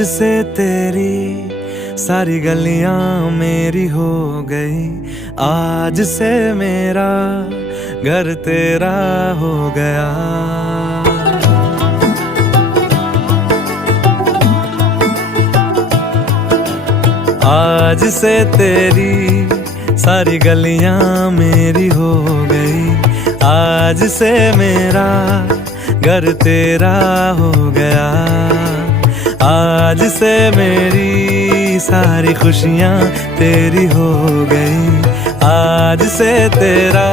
आज से तेरी सारी गलियां मेरी हो गई, आज से मेरा घर तेरा हो गया। आज से तेरी सारी गलियां मेरी हो गई, आज से मेरा घर तेरा हो गया। आज से मेरी सारी खुशियां तेरी हो गई, आज से तेरा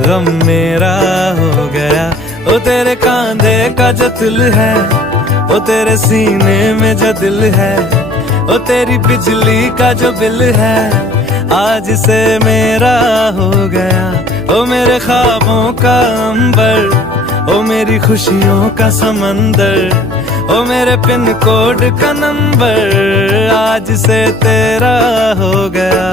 गम मेरा हो गया। ओ तेरे कांधे का जो दिल है, ओ तेरे सीने में जो दिल है, ओ तेरी बिजली का जो बिल है, आज से मेरा हो गया। ओ मेरे ख्वाबों का अंबर, ओ मेरी खुशियों का समंदर, ओ मेरे पिन कोड का नंबर, आज से तेरा हो गया।